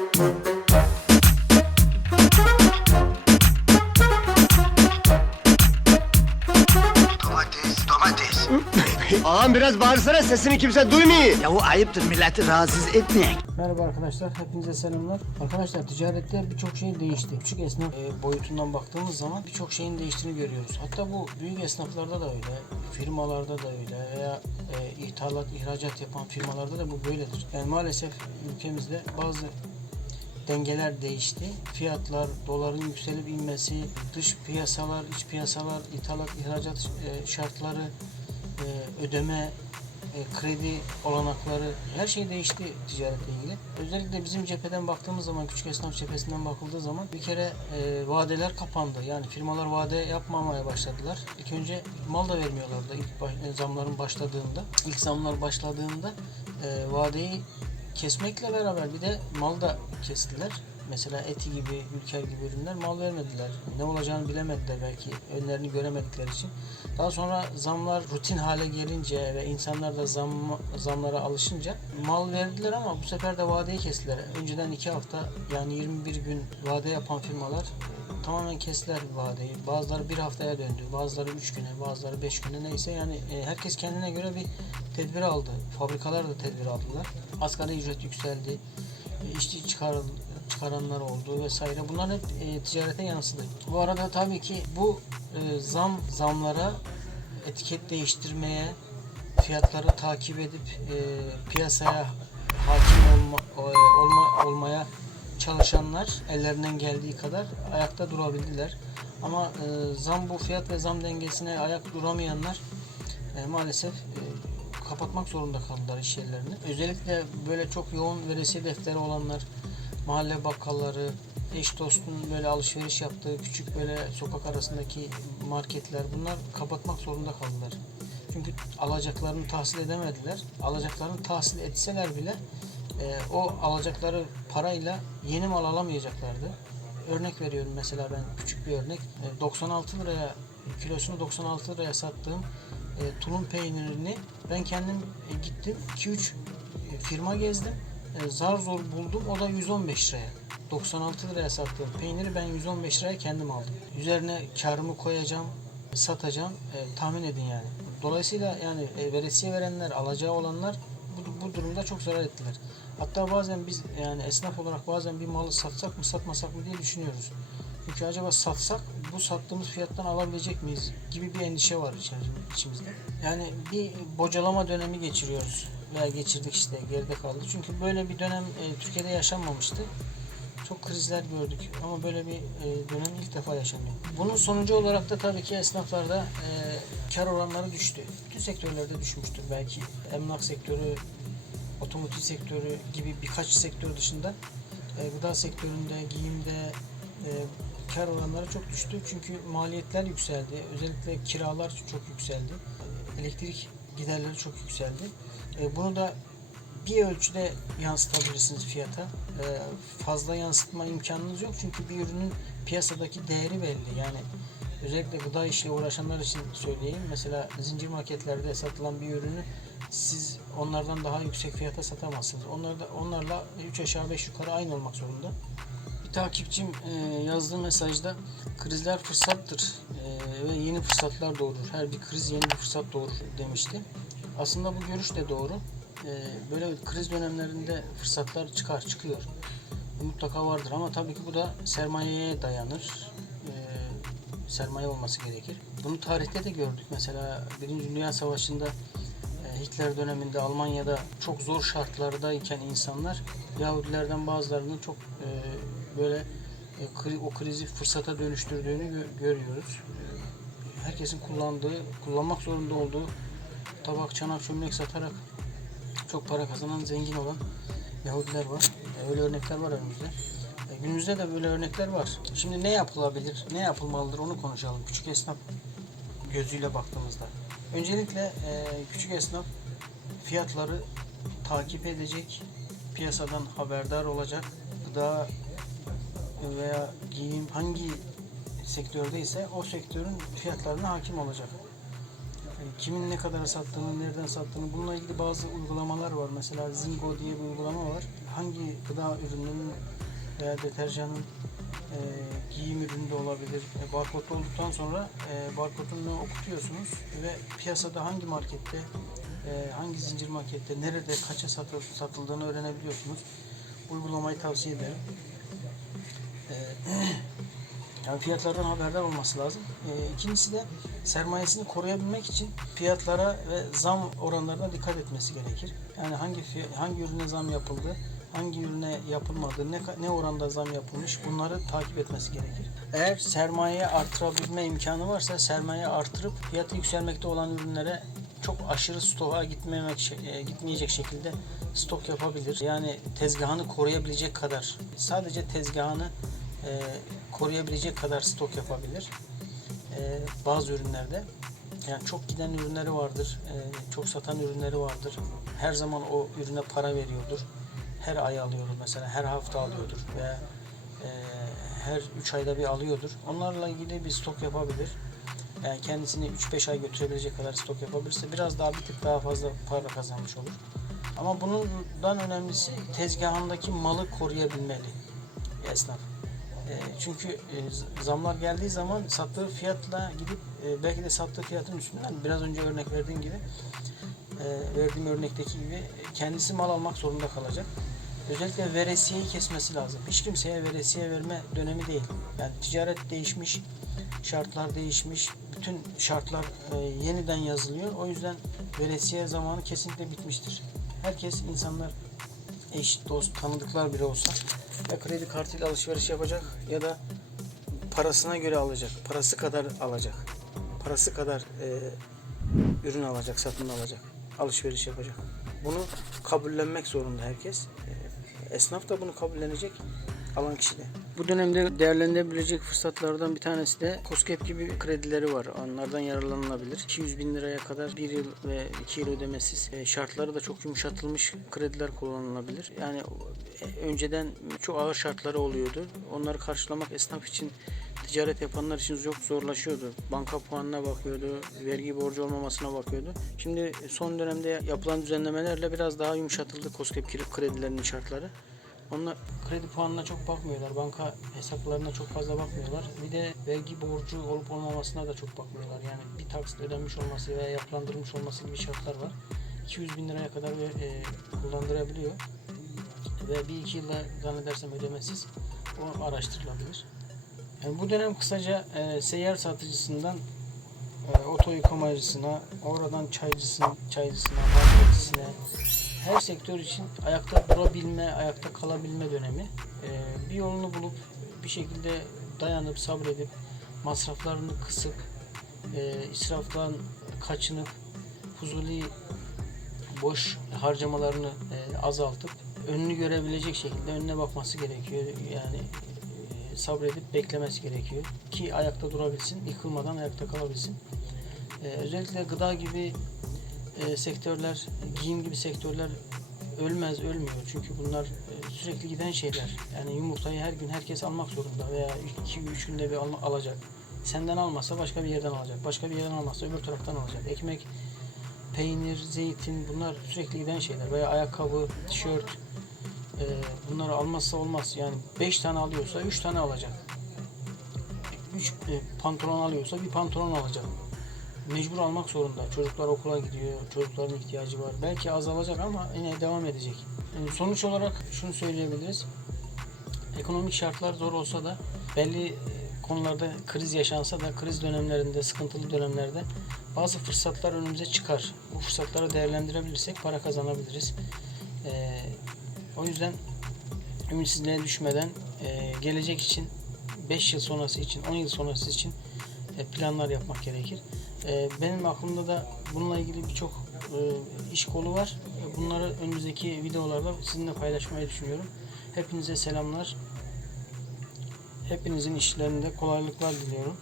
Ağam biraz bağırsana sesini kimse duymuyor. Yahu ayıptır milleti rahatsız etmeyin. Merhaba arkadaşlar, hepinize selamlar. Arkadaşlar ticarette birçok şey değişti. Küçük esnaf e, boyutundan baktığımız zaman birçok şeyin değiştiğini görüyoruz. Hatta bu büyük esnaflarda da öyle, firmalarda da öyle veya e, ithalat, ihracat yapan firmalarda da bu böyledir. Yani maalesef ülkemizde bazı dengeler değişti. Fiyatlar, doların yükselip inmesi, dış piyasalar, iç piyasalar, ithalat, ihracat e, şartları, e, ödeme, e, kredi olanakları her şey değişti ticaretle ilgili. Özellikle bizim cepheden baktığımız zaman, küçük esnaf cephesinden bakıldığı zaman bir kere vadeler kapandı. Yani firmalar vade yapmamaya başladılar. İlk önce mal da vermiyorlardı ilk zamların başladığında. İlk zamlar başladığında vadeyi kesmekle beraber bir de mal da kestiler. Mesela eti gibi, ülker gibi ürünler mal vermediler. Ne olacağını bilemediler belki önlerini göremedikleri için. Daha sonra zamlar rutin hale gelince ve insanlar da zam, zamlara alışınca mal verdiler ama bu sefer de vadeyi kestiler. Önceden iki hafta yani 21 gün vade yapan firmalar e, tamamen kestiler vadeyi. Bazıları bir haftaya döndü, bazıları üç güne, bazıları beş güne neyse yani e, herkes kendine göre bir tedbir aldı. Fabrikalar da tedbir aldılar. Asgari ücret yükseldi. E, işçi çıkarıl, çıkaranlar oldu vesaire. Bunlar hep e, ticarete yansıdı. Bu arada tabii ki bu e, zam zamlara etiket değiştirmeye, fiyatları takip edip e, piyasaya hakim olma, e, olma, olmaya çalışanlar ellerinden geldiği kadar ayakta durabildiler. Ama e, zam bu fiyat ve zam dengesine ayak duramayanlar e, maalesef e, kapatmak zorunda kaldılar iş yerlerini. Özellikle böyle çok yoğun veresiye defteri olanlar, mahalle bakkalları, eş dostun böyle alışveriş yaptığı küçük böyle sokak arasındaki marketler bunlar kapatmak zorunda kaldılar. Çünkü alacaklarını tahsil edemediler. Alacaklarını tahsil etseler bile e, o alacakları parayla yeni mal alamayacaklardı. Örnek veriyorum mesela ben küçük bir örnek. E, 96 liraya kilosunu 96 liraya sattığım e, tulum peynirini ben kendim e, gittim 2-3 e, firma gezdim. E, zar zor buldum. O da 115 liraya. 96 liraya sattığım peyniri ben 115 liraya kendim aldım. Üzerine karımı koyacağım, satacağım. E, tahmin edin yani. Dolayısıyla yani e, veresiye verenler, alacağı olanlar bu, bu durumda çok zarar ettiler. Hatta bazen biz yani esnaf olarak bazen bir malı satsak mı satmasak mı diye düşünüyoruz. Çünkü acaba satsak bu sattığımız fiyattan alabilecek miyiz gibi bir endişe var içimizde. Yani bir bocalama dönemi geçiriyoruz geçirdik işte geride kaldı. Çünkü böyle bir dönem e, Türkiye'de yaşanmamıştı. Çok krizler gördük ama böyle bir e, dönem ilk defa yaşanıyor. Bunun sonucu olarak da tabii ki esnaflarda e, kar oranları düştü. Bütün sektörlerde düşmüştür belki. Emlak sektörü, otomotiv sektörü gibi birkaç sektör dışında e, gıda sektöründe, giyimde e, kar oranları çok düştü. Çünkü maliyetler yükseldi. Özellikle kiralar çok yükseldi. Elektrik giderleri çok yükseldi. E, bunu da bir ölçüde yansıtabilirsiniz fiyata. E, fazla yansıtma imkanınız yok çünkü bir ürünün piyasadaki değeri belli. Yani özellikle gıda işle uğraşanlar için söyleyeyim. Mesela zincir marketlerde satılan bir ürünü siz onlardan daha yüksek fiyata satamazsınız. Onlar da onlarla 3 aşağı 5 yukarı aynı olmak zorunda. Bir takipçim e, yazdığı mesajda krizler fırsattır e, ve yeni fırsatlar doğurur. Her bir kriz yeni bir fırsat doğurur demişti. Aslında bu görüş de doğru. E, böyle kriz dönemlerinde fırsatlar çıkar, çıkıyor. Mutlaka vardır ama tabii ki bu da sermayeye dayanır. Sermaye olması gerekir. Bunu tarihte de gördük. Mesela Birinci Dünya Savaşı'nda Hitler döneminde Almanya'da çok zor şartlardayken insanlar Yahudilerden bazılarının çok e, böyle e, o krizi fırsata dönüştürdüğünü gö- görüyoruz. Herkesin kullandığı, kullanmak zorunda olduğu tabak, çanak, çömlek satarak çok para kazanan, zengin olan Yahudiler var. E, öyle örnekler var önümüzde. E, günümüzde de böyle örnekler var. Şimdi ne yapılabilir, ne yapılmalıdır onu konuşalım. Küçük esnaf gözüyle baktığımızda. Öncelikle küçük esnaf fiyatları takip edecek, piyasadan haberdar olacak, gıda veya giyim hangi sektördeyse o sektörün fiyatlarına hakim olacak. Yani kimin ne kadar sattığını, nereden sattığını bununla ilgili bazı uygulamalar var. Mesela Zingo diye bir uygulama var. Hangi gıda ürününün veya deterjanın e, giyim ürünü de olabilir. E, barkod olduktan sonra e, barkodunu okutuyorsunuz ve piyasada hangi markette, e, hangi zincir markette, nerede, kaça satıl, satıldığını öğrenebiliyorsunuz. Uygulamayı tavsiye ederim. E, yani fiyatlardan haberdar olması lazım. E, ikincisi de sermayesini koruyabilmek için fiyatlara ve zam oranlarına dikkat etmesi gerekir. Yani hangi hangi ürüne zam yapıldı, hangi ürüne yapılmadı, ne, ne oranda zam yapılmış bunları takip etmesi gerekir. Eğer sermaye artırabilme imkanı varsa sermaye artırıp fiyatı yükselmekte olan ürünlere çok aşırı stoğa gitmemek e, gitmeyecek şekilde stok yapabilir. Yani tezgahını koruyabilecek kadar sadece tezgahını e, koruyabilecek kadar stok yapabilir. E, bazı ürünlerde yani çok giden ürünleri vardır, e, çok satan ürünleri vardır. Her zaman o ürüne para veriyordur. Her ay alıyordur mesela, her hafta alıyordur veya e, her 3 ayda bir alıyordur. Onlarla ilgili bir stok yapabilir. Yani kendisini 3-5 ay götürebilecek kadar stok yapabilirse biraz daha bir tık daha fazla para kazanmış olur. Ama bundan önemlisi tezgahındaki malı koruyabilmeli esnaf. E, çünkü e, zamlar geldiği zaman sattığı fiyatla gidip e, belki de sattığı fiyatın üstünden biraz önce örnek verdiğim gibi verdiğim örnekteki gibi kendisi mal almak zorunda kalacak. Özellikle veresiyeyi kesmesi lazım. Hiç kimseye veresiye verme dönemi değil. Yani ticaret değişmiş, şartlar değişmiş, bütün şartlar yeniden yazılıyor. O yüzden veresiye zamanı kesinlikle bitmiştir. Herkes, insanlar eş, dost, tanıdıklar bile olsa ya kredi kartıyla alışveriş yapacak ya da parasına göre alacak. Parası kadar alacak. Parası kadar e, ürün alacak, satın alacak. Alışveriş yapacak. Bunu kabullenmek zorunda herkes. E, esnaf da bunu kabullenecek. Alan kişi de. Bu dönemde değerlendirilebilecek fırsatlardan bir tanesi de COSGAP gibi kredileri var. Onlardan yararlanılabilir. 200 bin liraya kadar bir yıl ve iki yıl ödemesiz. E, şartları da çok yumuşatılmış krediler kullanılabilir. Yani e, önceden çok ağır şartları oluyordu. Onları karşılamak esnaf için ticaret yapanlar için çok zorlaşıyordu. Banka puanına bakıyordu, vergi borcu olmamasına bakıyordu. Şimdi son dönemde yapılan düzenlemelerle biraz daha yumuşatıldı COSGAP kredilerinin şartları. Onlar kredi puanına çok bakmıyorlar. Banka hesaplarına çok fazla bakmıyorlar. Bir de vergi borcu olup olmamasına da çok bakmıyorlar. Yani bir taksit ödenmiş olması veya yapılandırılmış olması gibi şartlar var. 200 bin liraya kadar e, kullandırabiliyor. Ve bir iki yılda zannedersem ödemesiz o araştırılabilir. Yani bu dönem kısaca e, seyyar satıcısından e, oto yıkamacısına, oradan çaycısına, çaycısına, marketçisine, her sektör için ayakta durabilme, ayakta kalabilme dönemi. E, bir yolunu bulup bir şekilde dayanıp, sabredip, masraflarını kısıp, e, israftan kaçınıp, fuzuli boş harcamalarını e, azaltıp önünü görebilecek şekilde önüne bakması gerekiyor. Yani e, sabredip beklemesi gerekiyor ki ayakta durabilsin, yıkılmadan ayakta kalabilsin. E, özellikle gıda gibi e, sektörler, giyim gibi sektörler ölmez, ölmüyor. Çünkü bunlar e, sürekli giden şeyler. Yani yumurtayı her gün herkes almak zorunda veya 2-3 günde bir alma- alacak. Senden almasa başka bir yerden alacak. Başka bir yerden almazsa öbür taraftan alacak. Ekmek, peynir, zeytin bunlar sürekli giden şeyler. Veya ayakkabı, tişört e, bunları almazsa olmaz. Yani 5 tane alıyorsa 3 tane alacak. 3 pantolon alıyorsa bir pantolon alacak. Mecbur almak zorunda. Çocuklar okula gidiyor. Çocukların ihtiyacı var. Belki azalacak ama yine devam edecek. Yani sonuç olarak şunu söyleyebiliriz. Ekonomik şartlar zor olsa da belli e, konularda kriz yaşansa da kriz dönemlerinde, sıkıntılı dönemlerde bazı fırsatlar önümüze çıkar. Bu fırsatları değerlendirebilirsek para kazanabiliriz. Ee, o yüzden ümitsizliğe düşmeden e, gelecek için 5 yıl sonrası için, 10 yıl sonrası için e, planlar yapmak gerekir. E, benim aklımda da bununla ilgili birçok e, iş kolu var. E, Bunları önümüzdeki videolarda sizinle paylaşmayı düşünüyorum. Hepinize selamlar. Hepinizin işlerinde kolaylıklar diliyorum.